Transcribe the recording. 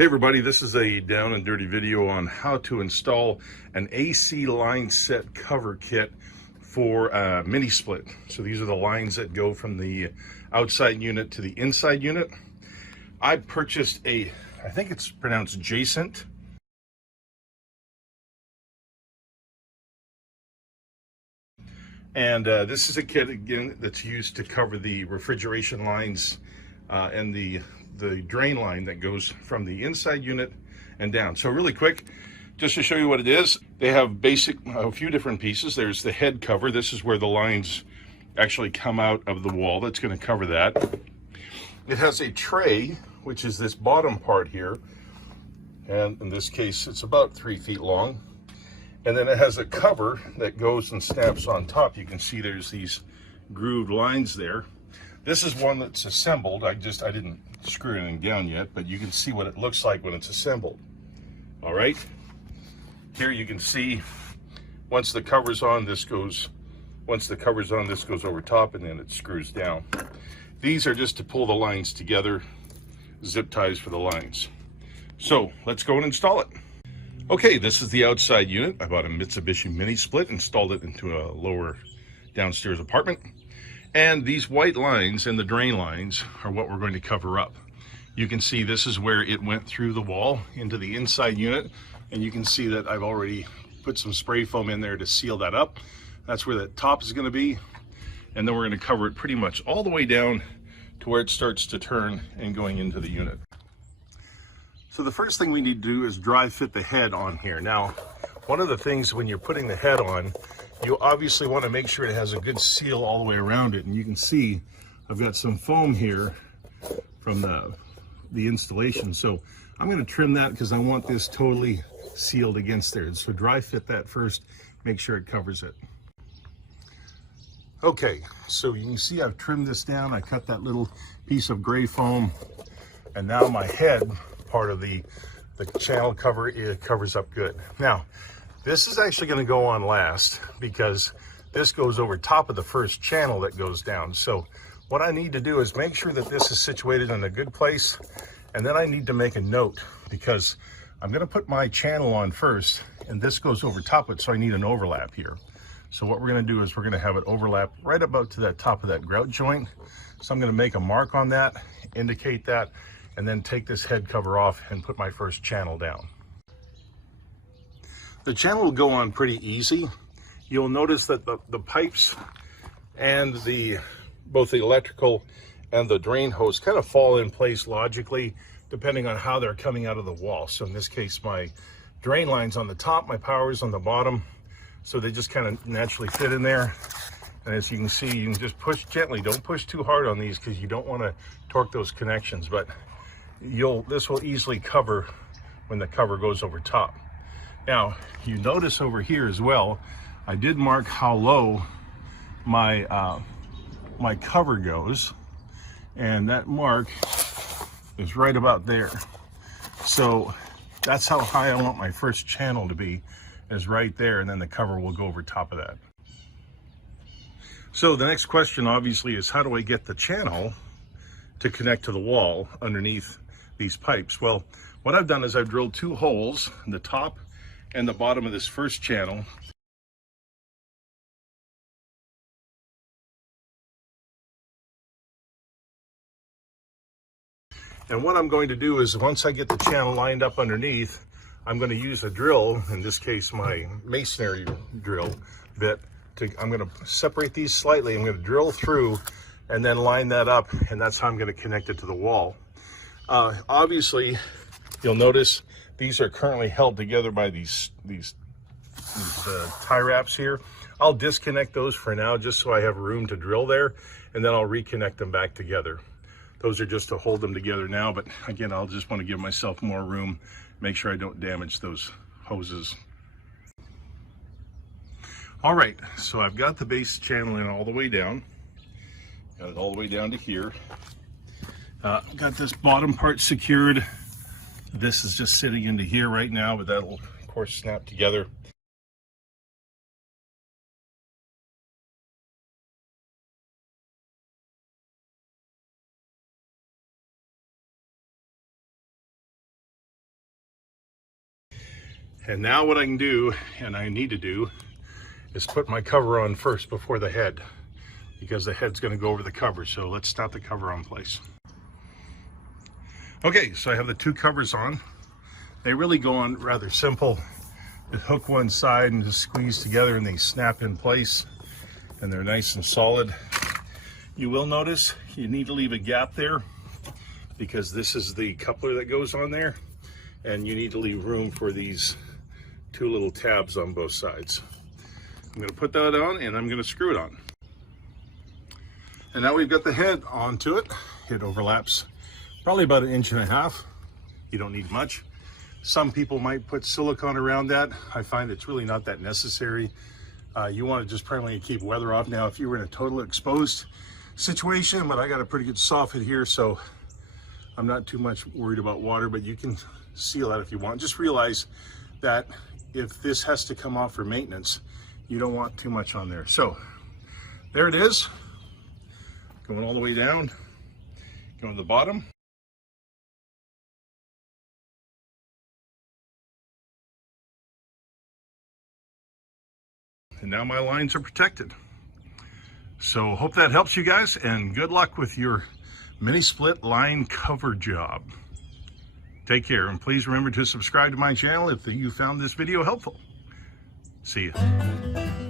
Hey everybody, this is a down and dirty video on how to install an AC line set cover kit for a mini split. So these are the lines that go from the outside unit to the inside unit. I purchased I think it's pronounced Jacent. And this is a kit, again, that's used to cover the refrigeration lines and the drain line that goes from the inside unit and down. So really quick, just to show you what it is, they have a few different pieces. There's the head cover. This is where the lines actually come out of the wall. That's going to cover that. It has a tray, which is this bottom part here. And in this case, it's about 3 feet long. And then it has a cover that goes and snaps on top. You can see there's these grooved lines there. This is one that's assembled. I didn't screw anything down yet, but you can see what it looks like when it's assembled. All right. Here you can see once the cover's on, this goes over top, and then it screws down. These are just to pull the lines together, zip ties for the lines. So let's go and install it. Okay, this is the outside unit. I bought a Mitsubishi mini split, installed it into a lower downstairs apartment. And these white lines and the drain lines are what we're going to cover up. You can see this is where it went through the wall into the inside unit. And you can see that I've already put some spray foam in there to seal that up. That's where the top is going to be. And then we're going to cover it pretty much all the way down to where it starts to turn and going into the unit. So the first thing we need to do is dry fit the head on here. Now, one of the things when you're putting the head on, you obviously want to make sure it has a good seal all the way around it. And you can see I've got some foam here from the installation. So I'm going to trim that because I want this totally sealed against there. So dry fit that first, make sure it covers it. Okay, so you can see I've trimmed this down. I cut that little piece of gray foam, and now my head part of the channel cover, it covers up good. Now, this is actually going to go on last because this goes over top of the first channel that goes down. So what I need to do is make sure that this is situated in a good place, and then I need to make a note because I'm going to put my channel on first, and this goes over top of it, so I need an overlap here. So what we're going to do is we're going to have it overlap right about to that top of that grout joint. So I'm going to make a mark on that, indicate that, and then take this head cover off and put my first channel down. The channel will go on pretty easy. You'll notice that the pipes and both the electrical and the drain hose kind of fall in place logically depending on how they're coming out of the wall. So in this case, my drain line's on the top, my power's on the bottom, so they just kind of naturally fit in there. And as you can see, you can just push gently. Don't push too hard on these because you don't want to torque those connections, but this will easily cover when the cover goes over top. Now, you notice over here as well, I did mark how low my my cover goes, and that mark is right about there. So that's how high I want my first channel to be, is right there, and then the cover will go over top of that. So the next question obviously is, how do I get the channel to connect to the wall underneath these pipes? Well, what I've done is I've drilled 2 holes in the top and the bottom of this first channel. And what I'm going to do is once I get the channel lined up underneath, I'm going to use a drill, in this case my masonry drill bit, I'm going to separate these slightly. I'm going to drill through and then line that up, and that's how I'm going to connect it to the wall. Obviously, you'll notice these are currently held together by these tie wraps here. I'll disconnect those for now just so I have room to drill there, and then I'll reconnect them back together. Those are just to hold them together now, but again, I'll just want to give myself more room, make sure I don't damage those hoses. All right, so I've got the base channel in all the way down. Got it all the way down to here. Got this bottom part secured. This is just sitting into here right now, but that'll of course snap together. And now what I can do, and I need to do, is put my cover on first before the head, because the head's going to go over the cover. So let's snap the cover on place. Okay, so I have the two covers on. They really go on rather simple. You hook one side and just squeeze together and they snap in place, and they're nice and solid. You will notice you need to leave a gap there because this is the coupler that goes on there, and you need to leave room for these two little tabs on both sides. I'm going to put that on and I'm going to screw it on. And now we've got the head onto it. It overlaps probably about 1.5 inches. You don't need much. Some people might put silicone around that. I find it's really not that necessary. You want to just primarily keep weather off. Now, if you were in a total exposed situation, but I got a pretty good soffit here, so I'm not too much worried about water, but you can seal that if you want. Just realize that if this has to come off for maintenance, you don't want too much on there. So there it is, going all the way down, going to the bottom. And now my lines are protected. So hope that helps you guys, and good luck with your mini split line cover job. Take care, and please remember to subscribe to my channel if you found this video helpful. See you.